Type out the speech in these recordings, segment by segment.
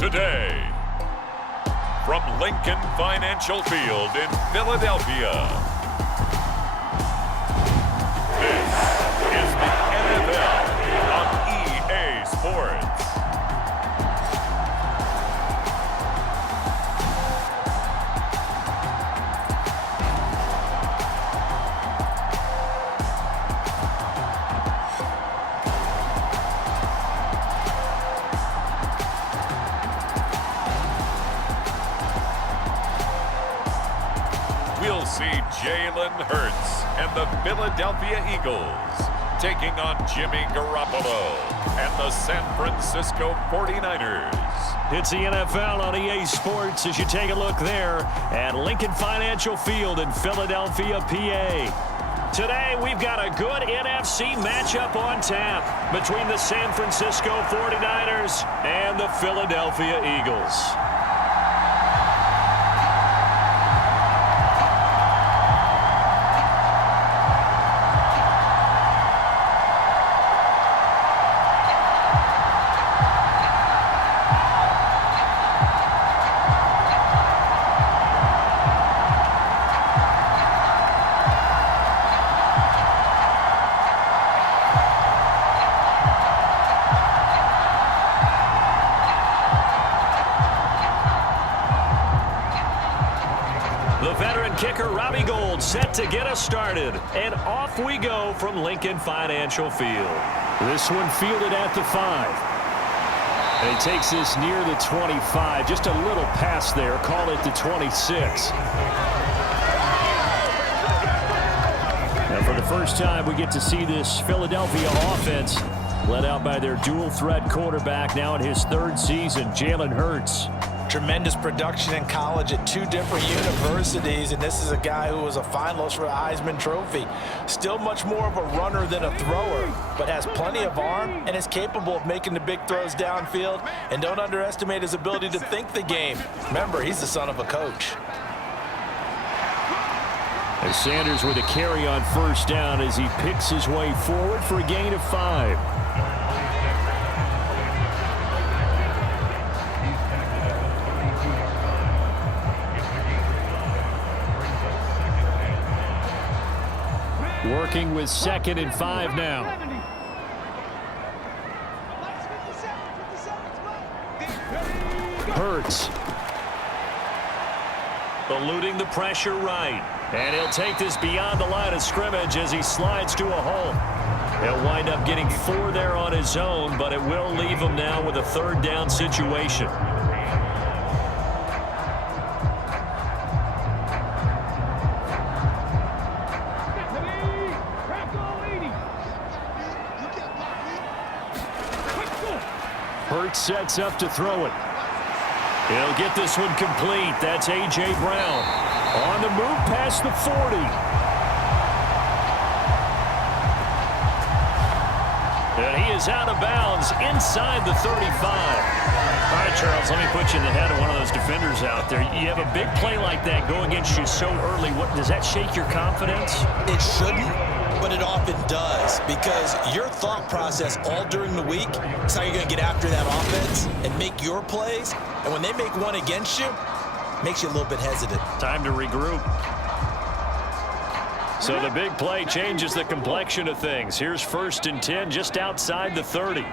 today. From Lincoln Financial Field in Philadelphia, this is the NFL on EA Sports. We'll see Jalen Hurts and the Philadelphia Eagles taking on Jimmy Garoppolo and the San Francisco 49ers. It's the NFL on EA Sports as you take a look there at Lincoln Financial Field in Philadelphia, PA. Today, we've got a good NFC matchup on tap between the San Francisco 49ers and the Philadelphia Eagles. Kicker Robbie Gould set to get us started, and off we go from Lincoln Financial Field. This one fielded at the 5. And he takes this near the 25, just a little past there, call it the 26. And for the first time, we get to see this Philadelphia offense led out by their dual-threat quarterback now in his 3rd season, Jalen Hurts. Tremendous production in college at 2 different universities, and this is a guy who was a finalist for the Heisman Trophy. Still much more of a runner than a thrower, but has plenty of arm and is capable of making the big throws downfield. And don't underestimate his ability to think the game. Remember, he's the son of a coach. As Sanders with a carry on first down as he picks his way forward for a gain of 5. Working with 2nd and 5 now. Hurts. Eluding the pressure right. And he'll take this beyond the line of scrimmage as he slides to a hole. He'll wind up getting 4 there on his own, but it will leave him now with a 3rd down situation. Hurts sets up to throw it. He'll get this one complete. That's A.J. Brown. On the move past the 40. And he is out of bounds inside the 35. All right, Charles, let me put you in the head of one of those defenders out there. You have a big play like that go against you so early. What, does that shake your confidence? It shouldn't, but it often does, because your thought process all during the week is how you're going to get after that offense and make your plays. And when they make one against you, it makes you a little bit hesitant. Time to regroup. So the big play changes the complexion of things. Here's 1st and 10 just outside the 30.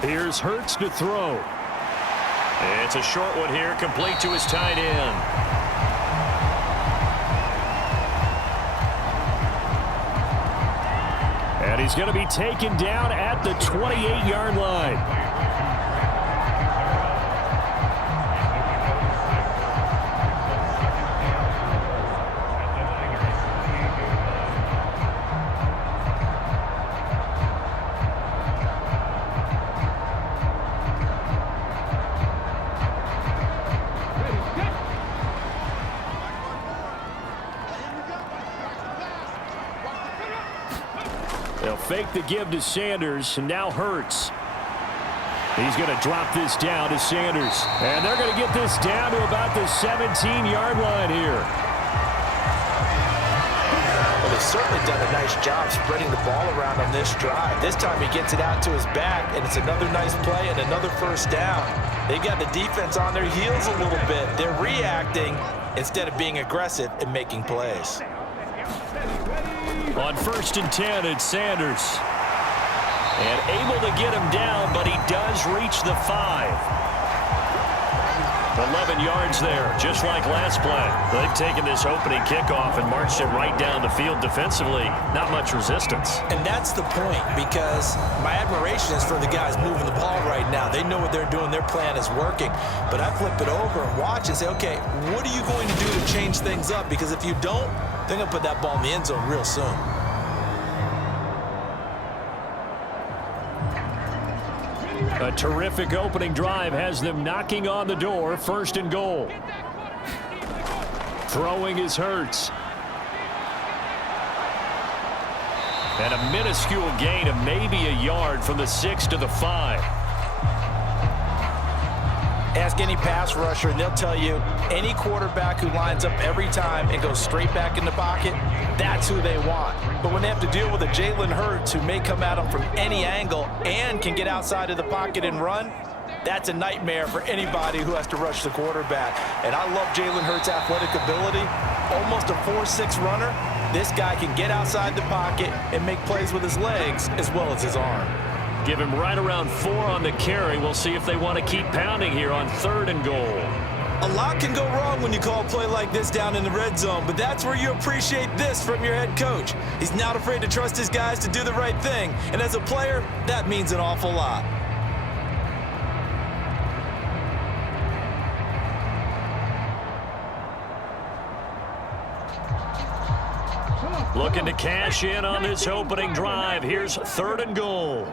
Here's Hurts to throw. It's a short one here, complete to his tight end. And he's going to be taken down at the 28-yard line. They'll fake the give to Sanders, and now Hurts. He's going to drop this down to Sanders. And they're going to get this down to about the 17-yard line here. Well, the certainly done a nice job spreading the ball around on this drive. This time he gets it out to his back, and it's another nice play and another first down. They've got the defense on their heels a little bit. They're reacting instead of being aggressive and making plays. On 1st and 10, it's Sanders. And able to get him down, but he does reach the 5. 11 yards there, just like last play. They've taken this opening kickoff and marched it right down the field defensively. Not much resistance. And that's the point, because my admiration is for the guys moving the ball right now. They know what they're doing. Their plan is working. But I flip it over and watch and say, okay, what are you going to do to change things up? Because if you don't, they're going to put that ball in the end zone real soon. A terrific opening drive has them knocking on the door. 1st and goal. Throwing is Hurts. And a minuscule gain of maybe a yard from the 6 to the 5. Ask any pass rusher, and they'll tell you any quarterback who lines up every time and goes straight back in the pocket, that's who they want. But when they have to deal with a Jalen Hurts who may come at them from any angle and can get outside of the pocket and run, that's a nightmare for anybody who has to rush the quarterback. And I love Jalen Hurts' athletic ability. Almost a 4.6 runner. This guy can get outside the pocket and make plays with his legs as well as his arm. Give him right around 4 on the carry. We'll see if they want to keep pounding here on 3rd and goal. A lot can go wrong when you call a play like this down in the red zone, but that's where you appreciate this from your head coach. He's not afraid to trust his guys to do the right thing, and as a player, that means an awful lot. Looking to cash in on this opening drive. Here's 3rd and goal.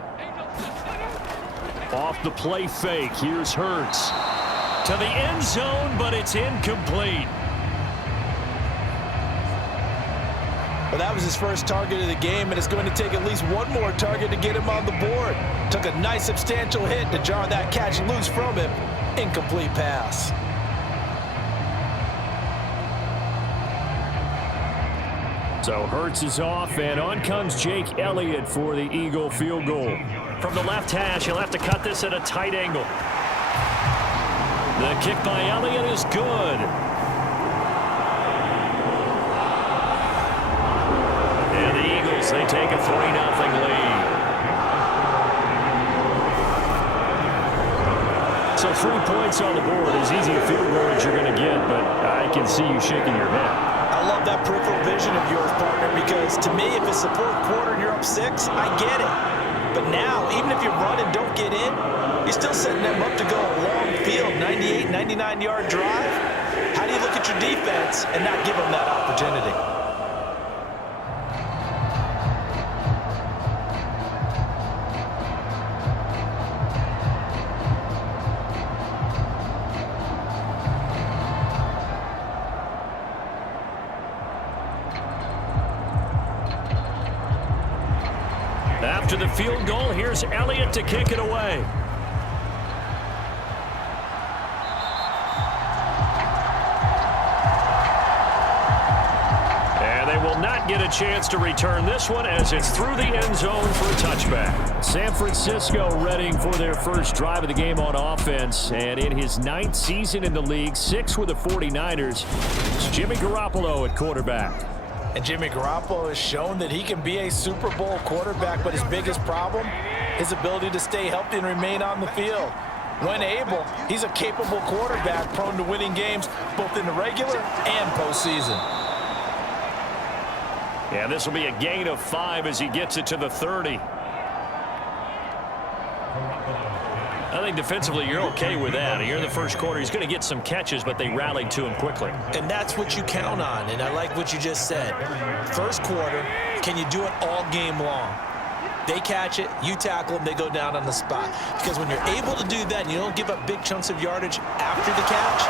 Off the play fake, here's Hurts. To the end zone, but it's incomplete. Well, that was his first target of the game, and it's going to take at least one more target to get him on the board. Took a nice substantial hit to jar that catch loose from him. Incomplete pass. So Hurts is off, and on comes Jake Elliott for the Eagle field goal. From the left hash, he'll have to cut this at a tight angle. The kick by Elliott is good. And the Eagles, they take a 3-0 lead. So 3 points on the board, as easy a field goal as you're going to get, but I can see you shaking your head. I love that peripheral vision of yours, partner, because to me, if it's the 4th quarter and you're up 6, I get it. But now, even if you run and don't get in, you're still setting them up to go a long field, 98, 99-yard drive. How do you look at your defense and not give them that opportunity? After the field goal, here's Elliott to kick it away. And they will not get a chance to return this one as it's through the end zone for a touchback. San Francisco readying for their first drive of the game on offense. And in his 9th season in the league, 6 with the 49ers, it's Jimmy Garoppolo at quarterback. And Jimmy Garoppolo has shown that he can be a Super Bowl quarterback, but his biggest problem, his ability to stay healthy and remain on the field. When able, he's a capable quarterback prone to winning games both in the regular and postseason. Yeah, this will be a gain of 5 as he gets it to the 30. I think defensively you're okay with that. You're in the first quarter. He's going to get some catches, but they rallied to him quickly. And that's what you count on, and I like what you just said. First quarter, can you do it all game long? They catch it, you tackle them, they go down on the spot. Because when you're able to do that and you don't give up big chunks of yardage after the catch,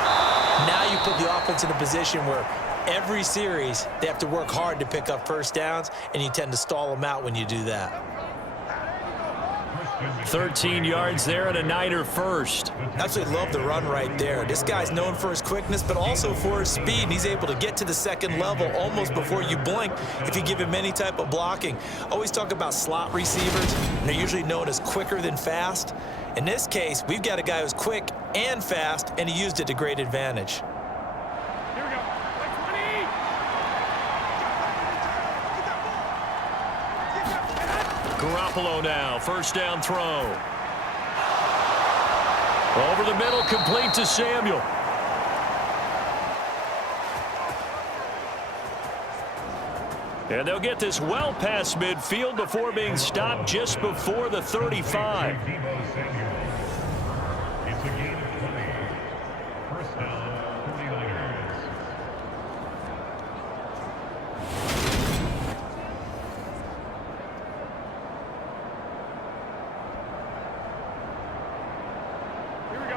now you put the offense in a position where every series they have to work hard to pick up first downs, and you tend to stall them out when you do that. 13 yards there and a Niner first. Absolutely love the run right there. This guy's known for his quickness, but also for his speed, and he's able to get to the second level almost before you blink if you give him any type of blocking. Always talk about slot receivers, and they're usually known as quicker than fast. In this case, we've got a guy who's quick and fast, and he used it to great advantage. Garoppolo now, first down throw. Over the middle, complete to Samuel. And they'll get this well past midfield before being stopped just before the 35.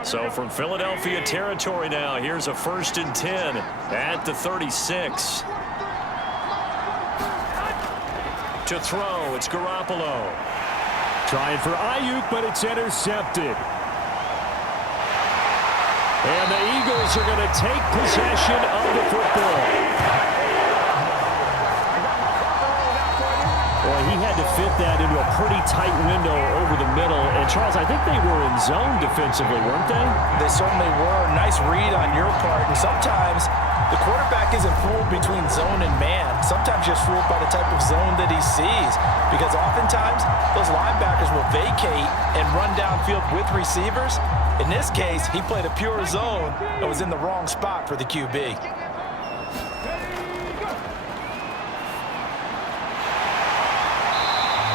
So from Philadelphia territory now, here's a 1st and 10 at the 36. To throw, it's Garoppolo. Trying for Ayuk, but it's intercepted. And the Eagles are going to take possession of the football. Boy, he had to fit that into a pretty tight window over the middle. And, Charles, I think they were in zone defensively, weren't they? They certainly were. Nice read on your part. And sometimes the quarterback isn't fooled between zone and man. Sometimes just fooled by the type of zone that he sees. Because oftentimes, those linebackers will vacate and run downfield with receivers. In this case, he played a pure zone and was in the wrong spot for the QB.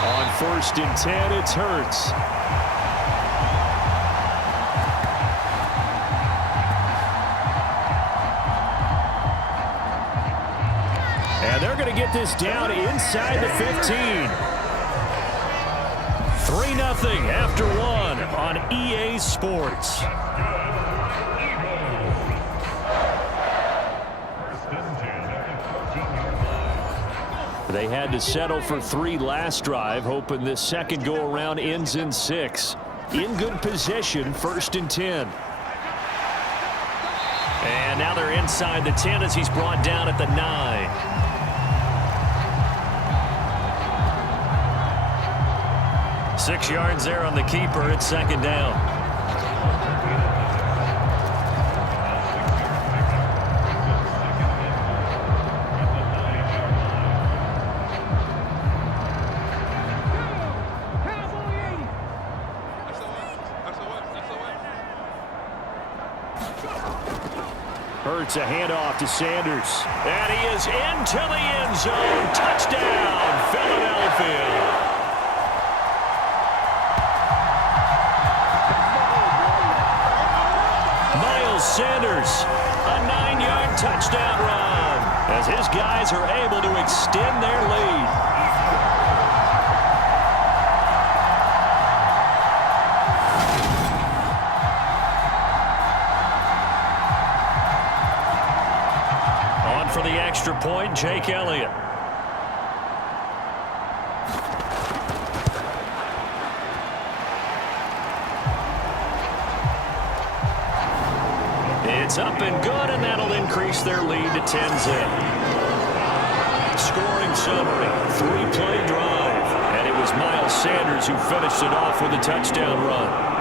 On 1st and 10, it's Hurts. And they're going to get this down inside the 15. 3-0 after 1 on EA Sports. They had to settle for 3 last drive, hoping this second go-around ends in 6. In good position, 1st and 10. And now they're inside the 10 as he's brought down at the 9. Six yards there on the keeper. It's 2nd down. Hurts a handoff to Sanders. And he is into the end zone. Touchdown, Philadelphia. Sanders, a 9-yard touchdown run as his guys are able to extend their lead. On for the extra point, Jake Elliott. It's up and good, and that'll increase their lead to 10-zip. Scoring summary, 3-play drive, and it was Miles Sanders who finished it off with a touchdown run.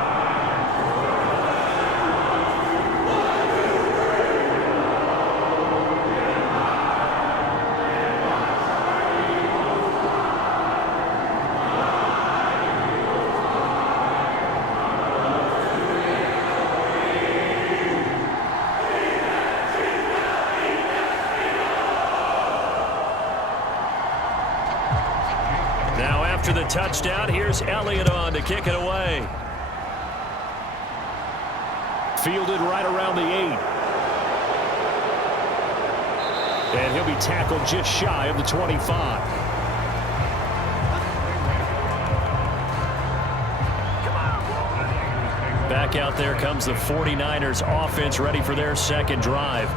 After the touchdown, here's Elliott on to kick it away. Fielded right around the 8. And he'll be tackled just shy of the 25. Back out there comes the 49ers offense, ready for their second drive.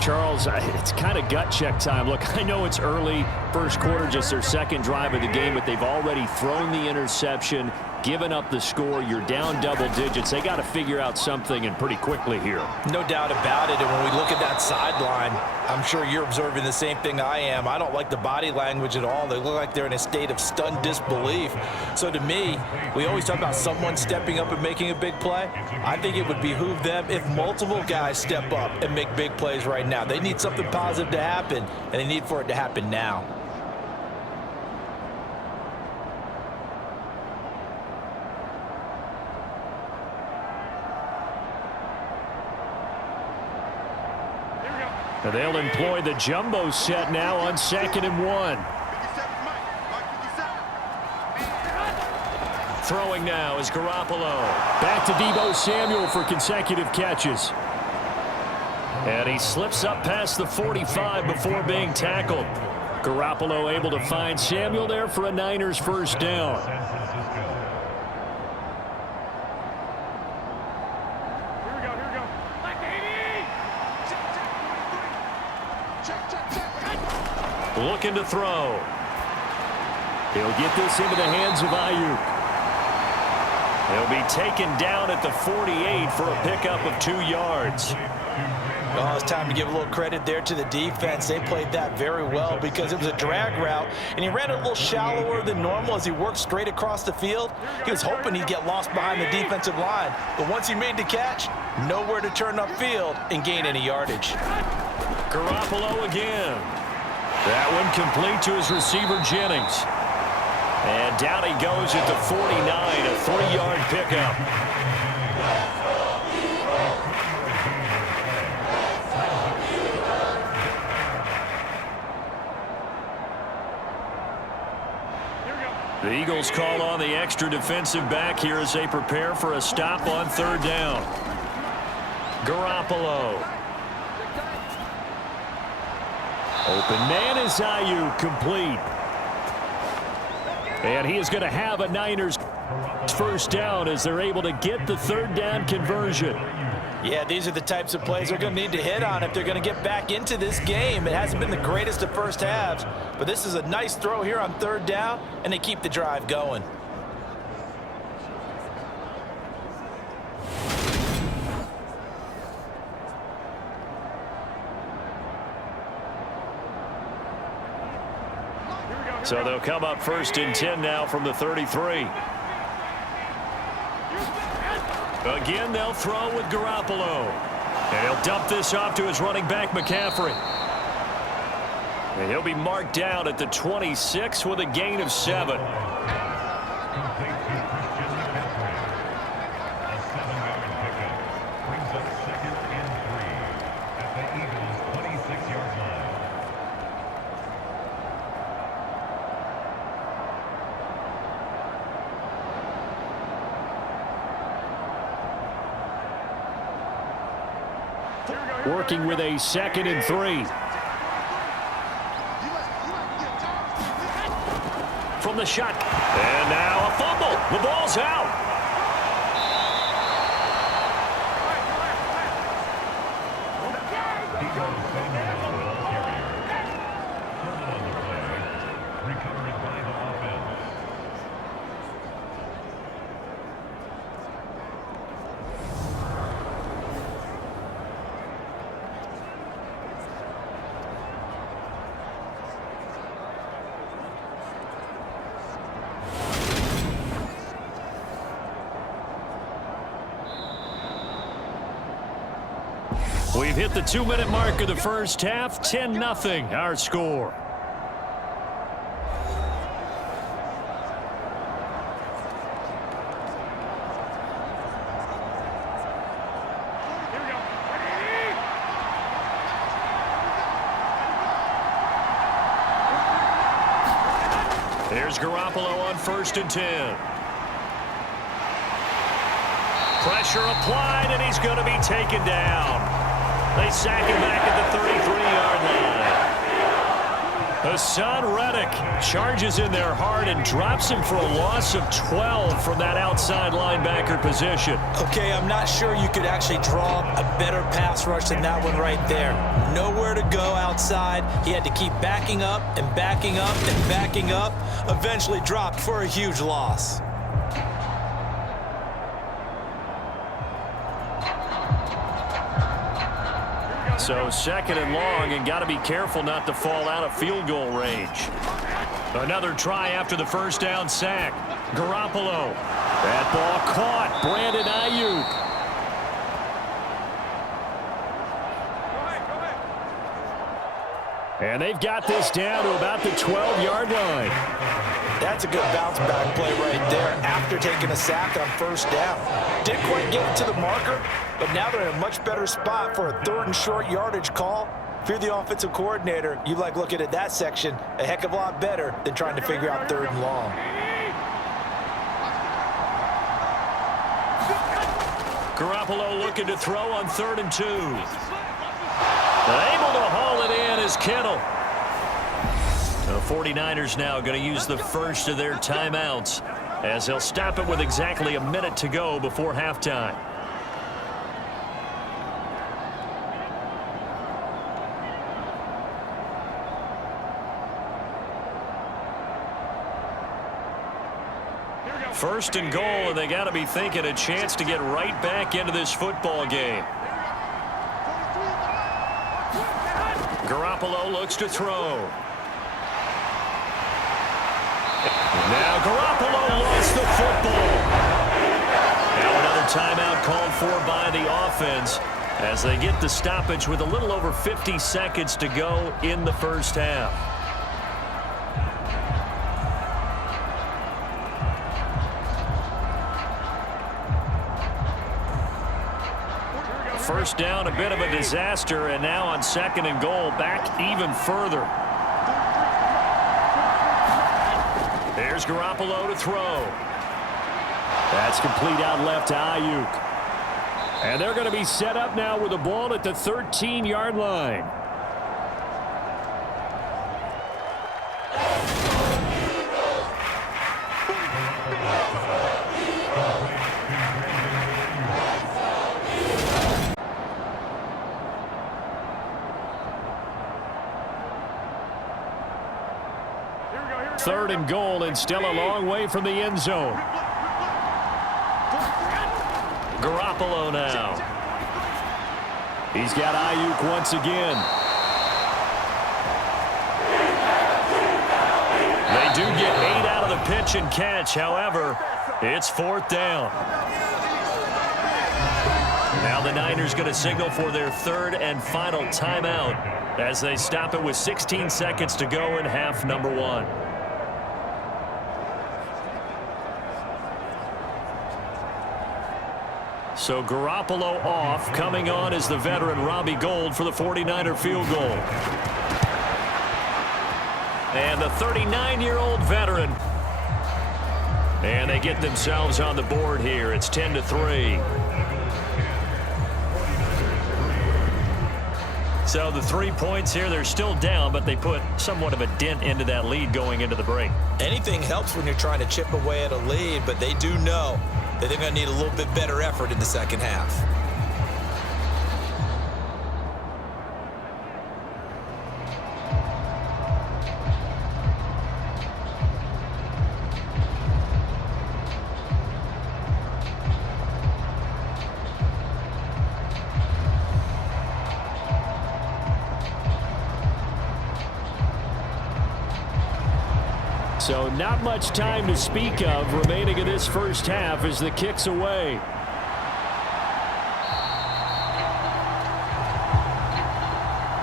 Charles, it's kind of gut check time. Look, I know it's early, first quarter, just their second drive of the game, but they've already thrown the interception, given up the score. You're down double digits. They got to figure out something, and pretty quickly here. No doubt about it. And when we look at that sideline, I'm sure you're observing the same thing I am. I don't like the body language at all. They look like they're in a state of stunned disbelief. So to me, we always talk about someone stepping up and making a big play. I think it would behoove them if multiple guys step up and make big plays right now. They need something positive to happen, and they need for it to happen now. They'll employ the jumbo set now on 2nd and 1. Throwing now is Garoppolo. Back to Deebo Samuel for consecutive catches. And he slips up past the 45 before being tackled. Garoppolo able to find Samuel there for a Niners first down. Looking to throw. He'll get this into the hands of Ayuk. He'll be taken down at the 48 for a pickup of 2 yards. Well, it's time to give a little credit there to the defense. They played that very well because it was a drag route, and he ran it a little shallower than normal as he worked straight across the field. He was hoping he'd get lost behind the defensive line, but once he made the catch, nowhere to turn upfield and gain any yardage. Garoppolo again. That one complete to his receiver, Jennings. And down he goes at the 49, a 3-yard pickup. The Eagles call on the extra defensive back here as they prepare for a stop on 3rd down. Garoppolo. Open man is Ayuk, complete. And he is going to have a Niners first down as they're able to get the 3rd down conversion. Yeah, these are the types of plays they're going to need to hit on if they're going to get back into this game. It hasn't been the greatest of first halves, but this is a nice throw here on 3rd down, and they keep the drive going. So they'll come up 1st and 10 now from the 33. Again, they'll throw with Garoppolo. And he'll dump this off to his running back, McCaffrey. And he'll be marked down at the 26 with a gain of 7. Working with a 2nd and 3. From the shot. And now a fumble. The ball's out. We've hit the 2-minute mark of the first half. 10-0 our score. There's Garoppolo on 1st and 10. Pressure applied, and he's going to be taken down. They sack him back at the 33-yard Hassan Reddick charges in there hard and drops him for a loss of 12 from that outside linebacker position. Okay, I'm not sure you could actually draw a better pass rush than that one right there. Nowhere to go outside. He had to keep backing up and backing up and backing up. Eventually dropped for a huge loss. So second and long, and got to be careful not to fall out of field goal range. Another try after the first down sack. Garoppolo. That ball caught. Brandon Ayuk. And they've got this down to about the 12-yard line. That's a good bounce back play right there after taking a sack on first down. Didn't quite get it to the marker, but now they're in a much better spot for a 3rd and short yardage call. If you're the offensive coordinator, you like looking at that section a heck of a lot better than trying to figure out 3rd and long. Garoppolo looking to throw on 3rd and 2. Able to haul it in is Kittle. The 49ers now going to use the first of their timeouts as they'll stop it with exactly a minute to go before halftime. First and goal, and they got to be thinking a chance to get right back into this football game. Garoppolo looks to throw. Now Garoppolo lost the football. Now another timeout called for by the offense as they get the stoppage with a little over 50 seconds to go in the first half. First down, a bit of a disaster, and now on 2nd and goal, back even further. There's Garoppolo to throw. That's complete out left to Ayuk. And they're going to be set up now with the ball at the 13-yard line. Third and goal, and still a long way from the end zone. Garoppolo now. He's got Ayuk once again. They do get 8 out of the pitch and catch. However, it's 4th down. Now the Niners going to signal for their 3rd and final timeout as they stop it with 16 seconds to go in half number 1. So Garoppolo off. Coming on is the veteran Robbie Gould for the 49er field goal. And the 39-year-old veteran. And they get themselves on the board here. It's 10-3. So the 3 points here, they're still down, but they put somewhat of a dent into that lead going into the break. Anything helps when you're trying to chip away at a lead, but they do know that they're going to need a little bit better effort in the second half. So not much time to speak of remaining in this first half as the kick's away.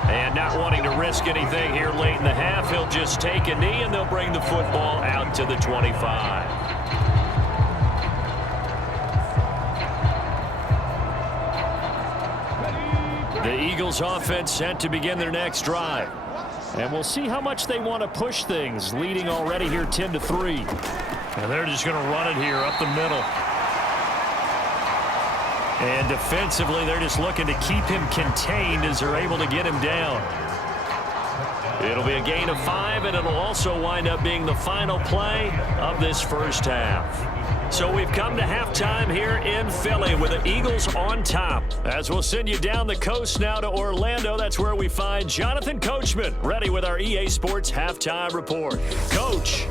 And not wanting to risk anything here late in the half, he'll just take a knee and they'll bring the football out to the 25. The Eagles offense set to begin their next drive. And we'll see how much they want to push things, leading already here 10-3. And they're just going to run it here up the middle. And defensively, they're just looking to keep him contained as they're able to get him down. It'll be a gain of 5, and it'll also wind up being the final play of this first half. So we've come to halftime here in Philly with the Eagles on top. As we'll send you down the coast now to Orlando, that's where we find Jonathan Coachman, ready with our EA Sports Halftime Report. Coach.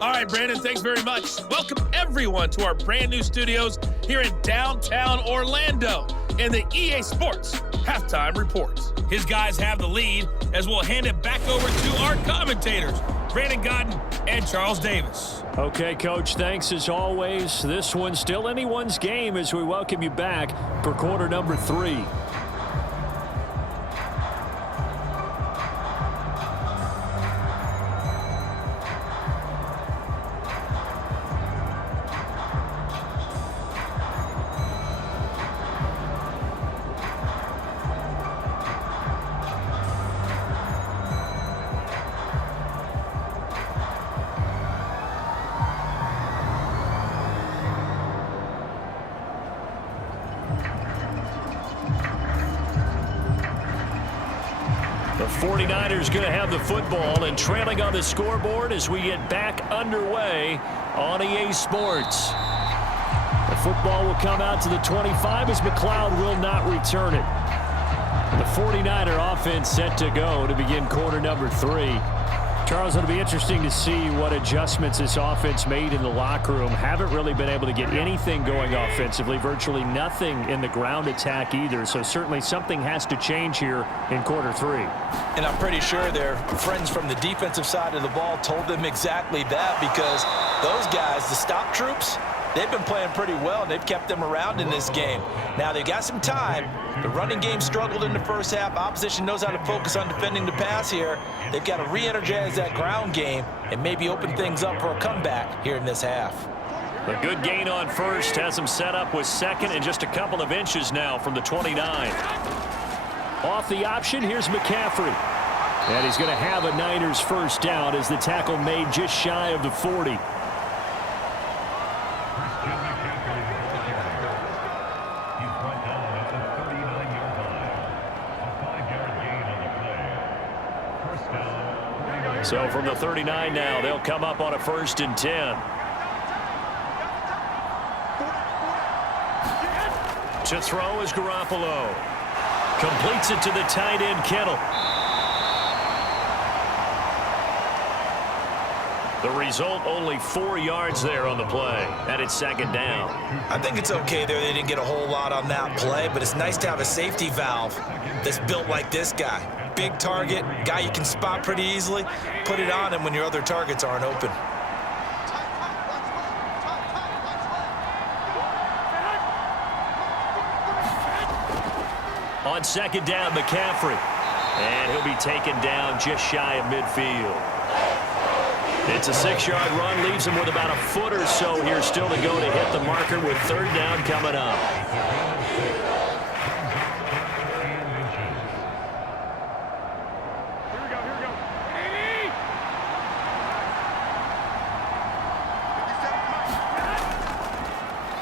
All right, Brandon, thanks very much. Welcome, everyone, to our brand new studios here in downtown Orlando in the EA Sports Halftime Report. His guys have the lead as we'll hand it back over to our commentators, Brandon Godden and Charles Davis. Okay, Coach, thanks as always. This one's still anyone's game as we welcome you back for quarter number 3. The 49ers going to have the football and trailing on the scoreboard as we get back underway on EA Sports. The football will come out to the 25 as McLeod will not return it. The 49er offense set to go to begin quarter number 3. Charles, it'll be interesting to see what adjustments this offense made in the locker room. Haven't really been able to get anything going offensively, virtually nothing in the ground attack either. So certainly something has to change here in quarter 3. And I'm pretty sure their friends from the defensive side of the ball told them exactly that, because those guys, the stop troops, they've been playing pretty well, and they've kept them around in this game. Now, they've got some time. The running game struggled in the first half. Opposition knows how to focus on defending the pass here. They've got to re-energize that ground game and maybe open things up for a comeback here in this half. A good gain on first has them set up with second and just a couple of inches now from the 29. Off the option, here's McCaffrey. And he's going to have a Niners first down as the tackle made just shy of the 40. So from the 39 now, they'll come up on a 1st and 10. To throw is Garoppolo. Completes it to the tight end, Kittle. The result, only 4 yards there on the play, and it's 2nd down. I think it's okay there. They didn't get a whole lot on that play, but it's nice to have a safety valve that's built like this guy. Big target, guy you can spot pretty easily. Put it on him when your other targets aren't open. On 2nd down, McCaffrey. And he'll be taken down just shy of midfield. It's a 6-yard run, leaves him with about a foot or so here still to go to hit the marker with 3rd down coming up.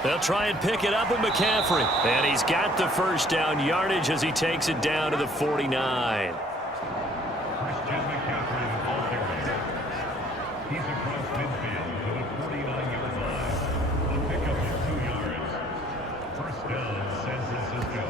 They'll try and pick it up with McCaffrey. And he's got the first down yardage as he takes it down to the 49. He's across midfield to the 49-yard line. A pickup of 2 yards. First down, San Francisco.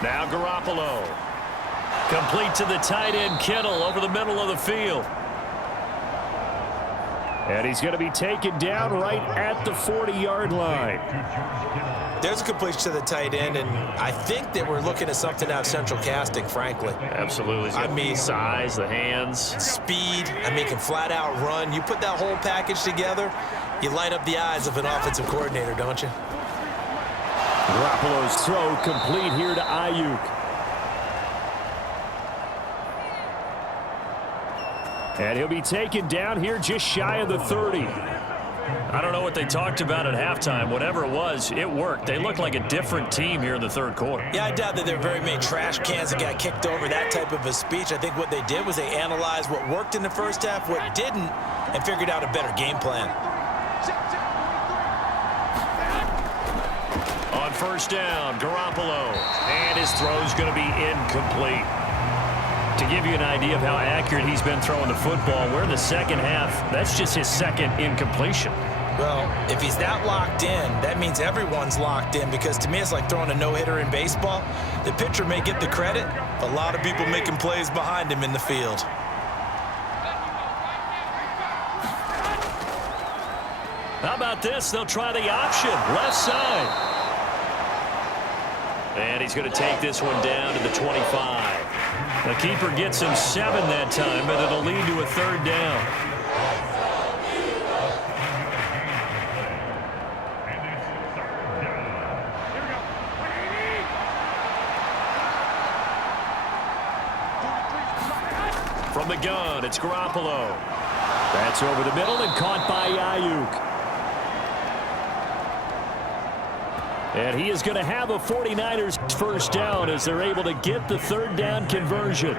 Now Garoppolo. Complete to the tight end, Kittle, over the middle of the field. And he's going to be taken down right at the 40-yard line. There's a completion to the tight end, and I think that we're looking at something out of central casting, frankly. Absolutely. I mean, size, the hands. Speed, I mean, can flat out run. You put that whole package together, you light up the eyes of an offensive coordinator, don't you? Garoppolo's throw complete here to Ayuk. And he'll be taken down here just shy of the 30. I don't know what they talked about at halftime. Whatever it was, it worked. They looked like a different team here in the third quarter. Yeah, I doubt that there were very many trash cans that got kicked over, that type of a speech. I think what they did was they analyzed what worked in the first half, what didn't, and figured out a better game plan. On first down, Garoppolo. And his throw's going to be incomplete. To give you an idea of how accurate he's been throwing the football, we're in the second half. That's just his second incompletion. Well, if he's that locked in, that means everyone's locked in, because to me it's like throwing a no-hitter in baseball. The pitcher may get the credit, but a lot of people making plays behind him in the field. How about this? They'll try the option, left side. And he's going to take this one down to the 25. The keeper gets him 7 that time, but it'll lead to a third down. From the gun, it's Garoppolo. That's over the middle and caught by Ayuk. And he is going to have a 49ers first down as they're able to get the third down conversion.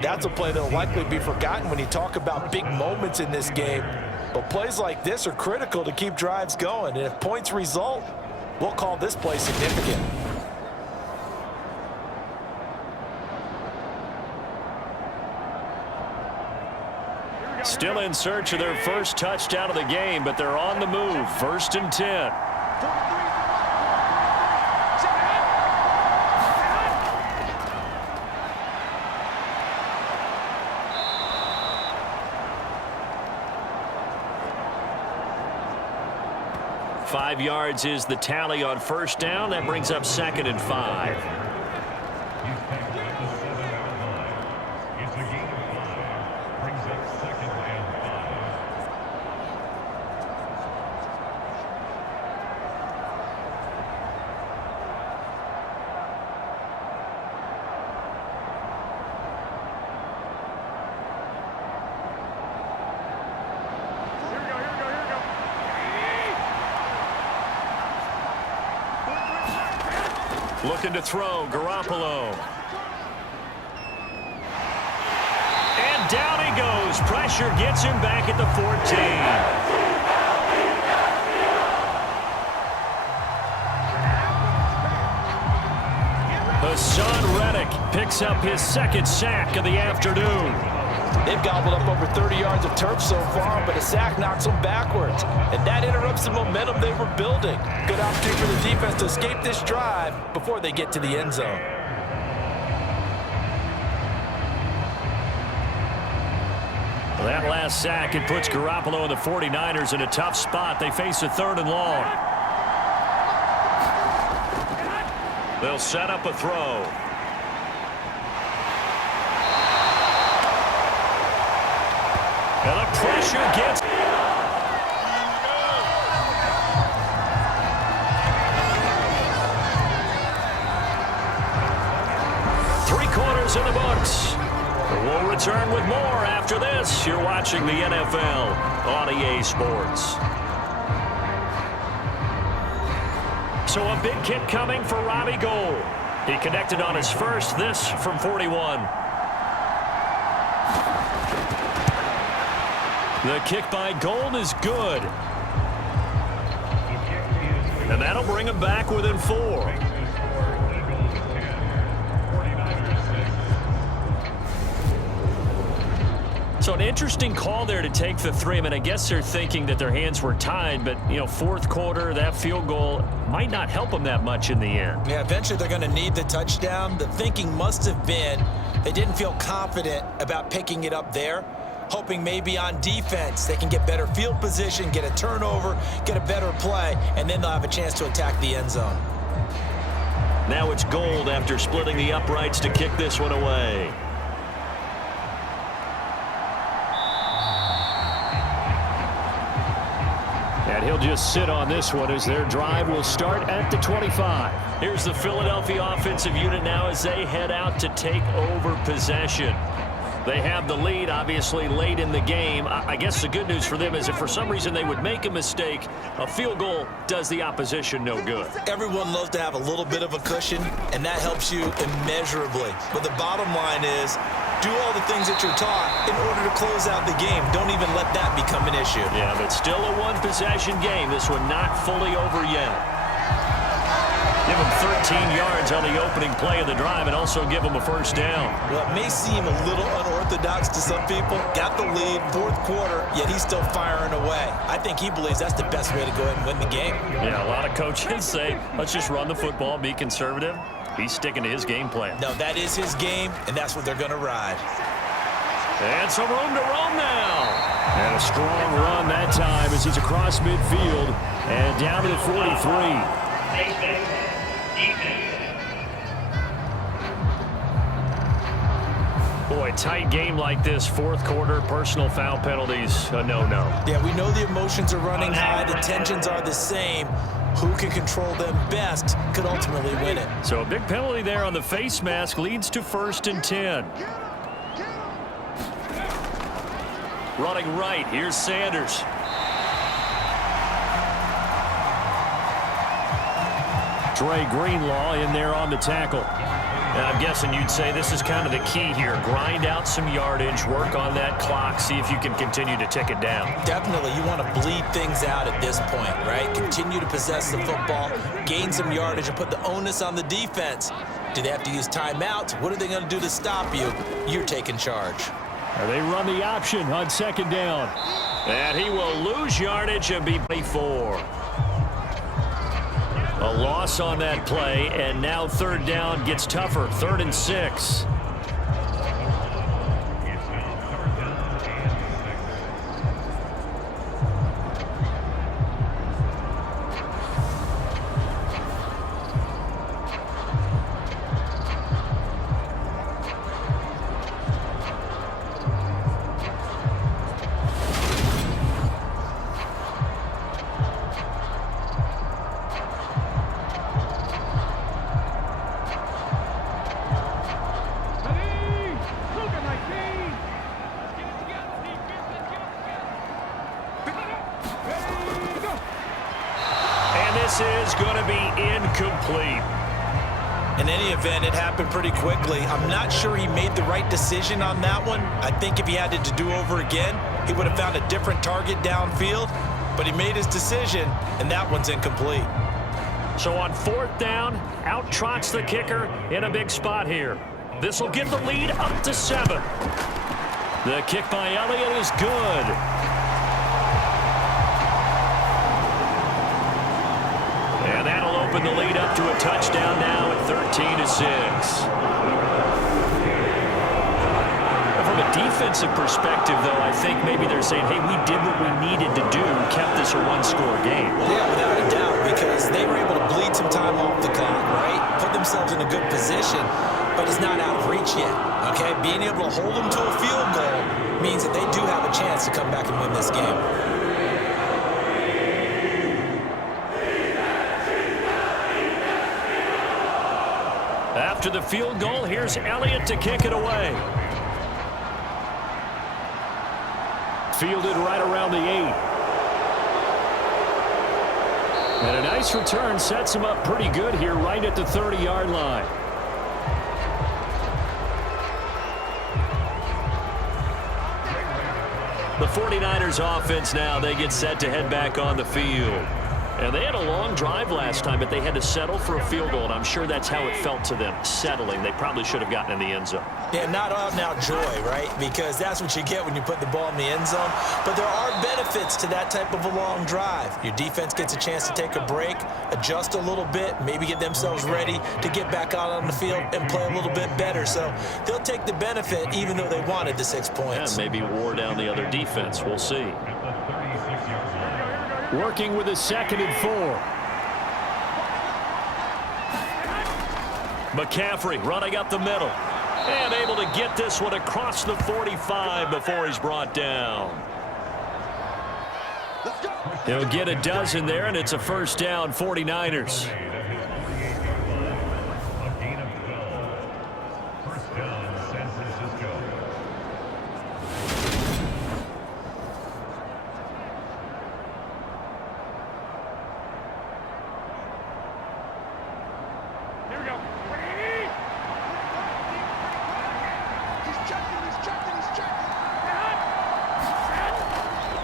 That's a play that will likely be forgotten when you talk about big moments in this game. But plays like this are critical to keep drives going. And if points result, we'll call this play significant. Still in search of their first touchdown of the game, but they're on the move. 1st and 10. Five yards is the tally on first down. That brings up 2nd and 5. He's tackled at the 7-yard line. It's a gain of 5. Brings up 2nd and 5. Looking to throw, Garoppolo. And down he goes. Pressure gets him back at the 14. Hassan Reddick picks up his 2nd sack of the afternoon. They've gobbled up over 30 yards of turf so far, but a sack knocks them backwards. And that interrupts the momentum they were building. Good opportunity for the defense to escape this drive before they get to the end zone. Well, that last sack, it puts Garoppolo and the 49ers in a tough spot. They face a 3rd and long. They'll set up a throw. And the pressure gets... Three-quarters in the books. We'll return with more after this. You're watching the NFL on EA Sports. So a big kick coming for Robbie Gould. He connected on his first, this from 41. The kick by Gould is good. And that'll bring him back within 4. So an interesting call there to take the 3. I mean, I guess they're thinking that their hands were tied, but, you know, 4th quarter, that field goal might not help them that much in the end. Yeah, eventually they're going to need the touchdown. The thinking must have been they didn't feel confident about picking it up there, hoping maybe on defense they can get better field position, get a turnover, get a better play, and then they'll have a chance to attack the end zone. Now it's Gould after splitting the uprights to kick this one away. And he'll just sit on this one as their drive will start at the 25. Here's the Philadelphia offensive unit now as they head out to take over possession. They have the lead, obviously, late in the game. I guess the good news for them is if for some reason they would make a mistake, a field goal does the opposition no good. Everyone loves to have a little bit of a cushion, and that helps you immeasurably. But the bottom line is, do all the things that you're taught in order to close out the game. Don't even let that become an issue. Yeah, but still a one-possession game. This one not fully over yet. Give them 13 yards on the opening play of the drive and also give them a first down. Well, it may seem a little unorthodox to some people. Got the lead, fourth quarter, yet he's still firing away. I think he believes that's the best way to go ahead and win the game. Yeah, a lot of coaches say, let's just run the football, be conservative. He's sticking to his game plan. No, that is his game, and that's what they're going to ride. And some room to roam now. And a strong run that time as he's across midfield and down to the 43. Boy, tight game like this, fourth quarter, personal foul penalties, a no-no. Yeah, we know the emotions are running high, the tensions are the same. Who can control them best could ultimately win it. So a big penalty there on the face mask leads to 1st and 10. Running right, here's Sanders. Dre Greenlaw in there on the tackle. And I'm guessing you'd say this is kind of the key here. Grind out some yardage, work on that clock, see if you can continue to tick it down. Definitely, you want to bleed things out at this point, right? Continue to possess the football, gain some yardage, and put the onus on the defense. Do they have to use timeouts? What are they going to do to stop you? You're taking charge. They run the option on 2nd down. And he will lose yardage and be 24. A loss on that play, and now 3rd down gets tougher. 3rd and 6. This is going to be incomplete. In any event, it happened pretty quickly. I'm not sure he made the right decision on that one. I think if he had it to do over again, he would have found a different target downfield. But he made his decision, and that one's incomplete. So on 4th down, out trots the kicker in a big spot here. This will give the lead up to 7. The kick by Elliott is good. And that'll open the lead up to a touchdown now at 13-6. From a defensive perspective, though, I think maybe they're saying, hey, we did what we needed to do, kept this a one-score game. Yeah, without a doubt, because they were able to bleed some time off the clock, right? Put themselves in a good position, but it's not out of reach yet, okay? Being able to hold them to a field goal means that they do have a chance to come back and win this game. After the field goal, here's Elliott to kick it away. Fielded right around the 8. And a nice return sets him up pretty good here right at the 30-yard line. The 49ers offense now, they get set to head back on the field. And they had a long drive last time, but they had to settle for a field goal, and I'm sure that's how it felt to them, settling. They probably should have gotten in the end zone. Yeah, not out-and-out joy, right? Because that's what you get when you put the ball in the end zone. But there are benefits to that type of a long drive. Your defense gets a chance to take a break, adjust a little bit, maybe get themselves ready to get back out on the field and play a little bit better. So they'll take the benefit even though they wanted the 6 points. Yeah, maybe wore down the other defense. We'll see. Working with a 2nd and 4. McCaffrey running up the middle. And able to get this one across the 45 before he's brought down. He'll get a dozen there, and it's a first down, 49ers.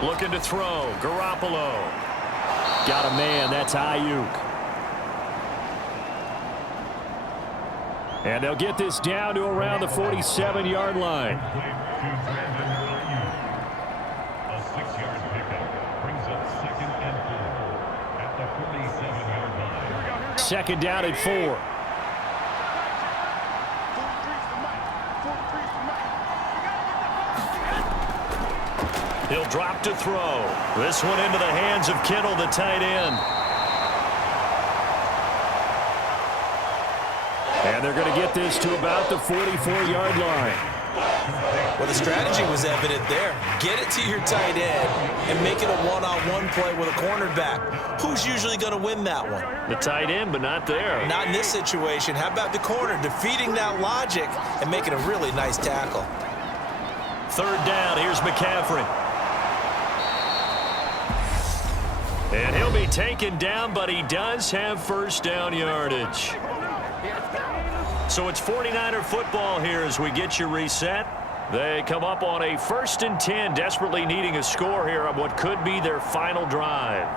Looking to throw. Garoppolo. Got a man. That's Ayuk. And they'll get this down to around the 47-yard line. A 6-yard pickup brings up 2nd and 4 at the 47-yard line. Second down at 4. He'll drop to throw. This one into the hands of Kittle, the tight end. And they're going to get this to about the 44-yard line. Well, the strategy was evident there. Get it to your tight end and make it a one-on-one play with a cornerback. Who's usually going to win that one? The tight end, but not there. Not in this situation. How about the corner defeating that logic and making a really nice tackle? Third down. Here's McCaffrey. And he'll be taken down, but he does have first down yardage. So it's 49er football here as we get you reset. They come up on a 1st and 10, desperately needing a score here on what could be their final drive.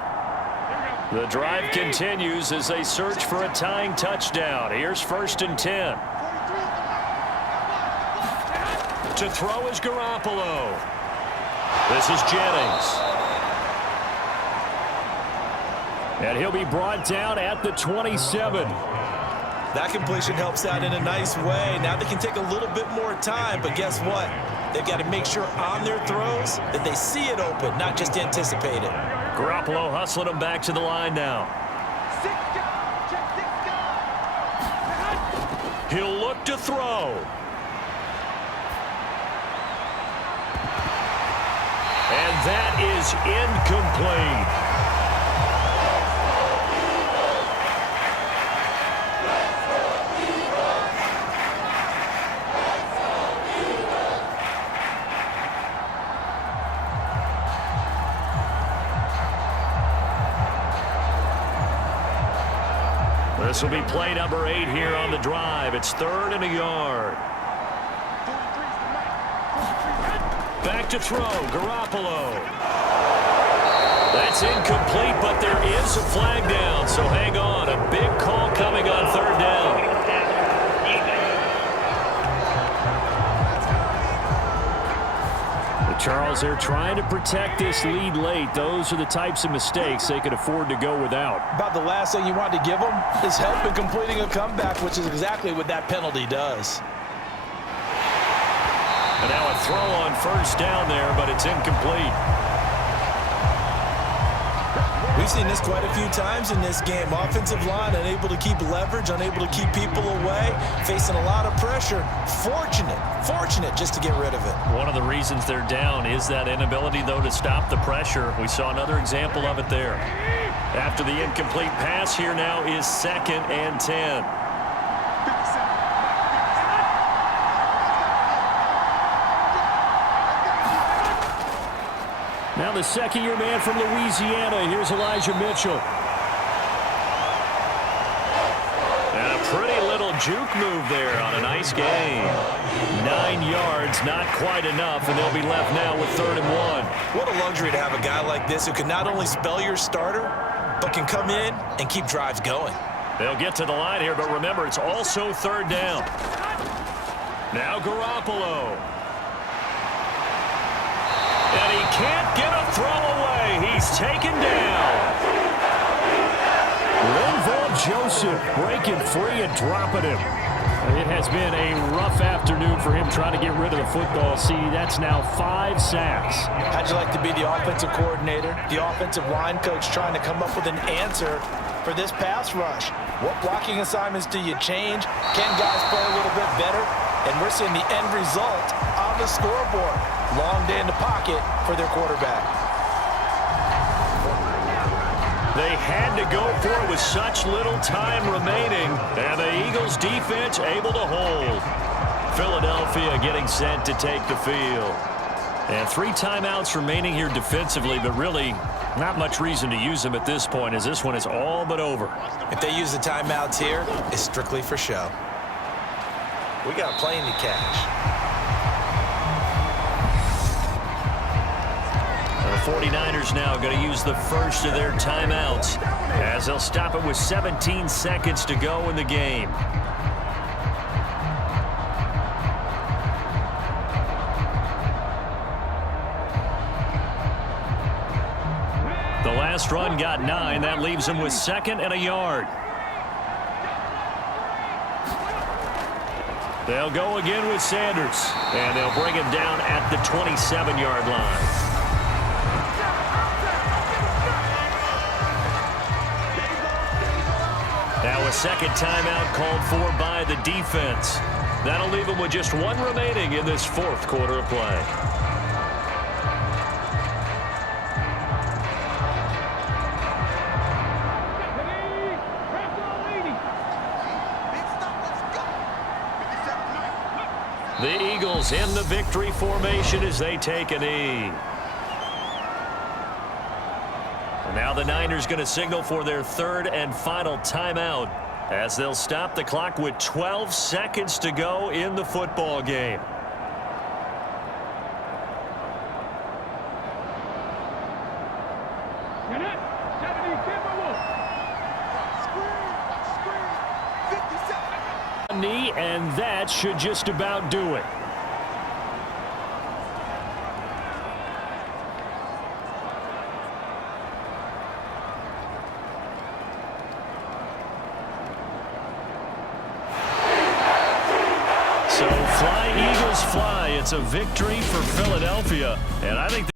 The drive continues as they search for a tying touchdown. Here's 1st and 10. To throw is Garoppolo. This is Jennings. And he'll be brought down at the 27. That completion helps out in a nice way. Now they can take a little bit more time, but guess what? They've got to make sure on their throws that they see it open, not just anticipate it. Garoppolo hustling him back to the line now. He'll look to throw. And that is incomplete. This will be play number 8 here on the drive. It's 3rd and a yard. Back to throw. Garoppolo. That's incomplete, but there is a flag down. So hang on. A big call coming on 3rd down. Charles, they're trying to protect this lead late. Those are the types of mistakes they could afford to go without. About the last thing you want to give them is help in completing a comeback, which is exactly what that penalty does. And now a throw on 1st down there, but it's incomplete. We've seen this quite a few times in this game. Offensive line unable to keep leverage, unable to keep people away, facing a lot of pressure. Fortunate just to get rid of it. One of the reasons they're down is that inability, though, to stop the pressure. We saw another example of it there. After the incomplete pass, here now is 2nd and 10. Now the second-year man from Louisiana. Here's Elijah Mitchell. And a pretty little juke move there on a nice game. 9 yards, not quite enough, and they'll be left now with 3rd and 1. What a luxury to have a guy like this who can not only spell your starter, but can come in and keep drives going. They'll get to the line here, but remember, it's also 3rd down. Now Garoppolo. And he can't get a throw away. He's taken down. Linval Joseph breaking free and dropping him. It has been a rough afternoon for him trying to get rid of the football. See, that's now 5 sacks. How'd you like to be the offensive coordinator, the offensive line coach trying to come up with an answer for this pass rush? What blocking assignments do you change? Can guys play a little bit better? And we're seeing the end result on the scoreboard. Long day in the pocket for their quarterback. They had to go for it with such little time remaining, and the Eagles defense able to hold. Philadelphia getting set to take the field. And 3 timeouts remaining here defensively, but really not much reason to use them at this point, as this one is all but over. If they use the timeouts here, it's strictly for show. We got a plane to catch. The 49ers now going to use the first of their timeouts, as they'll stop it with 17 seconds to go in the game. The last run got 9. That leaves them with 2nd and a yard. They'll go again with Sanders, and they'll bring him down at the 27-yard line. Now a second timeout called for by the defense. That'll leave them with just 1 remaining in this 4th quarter of play. The Eagles in the victory formation as they take a knee. And now the Niners going to signal for their 3rd and final timeout, as they'll stop the clock with 12 seconds to go in the football game. Knee, and that should just about do it. So fly, Eagles, fly. It's a victory for Philadelphia, and I think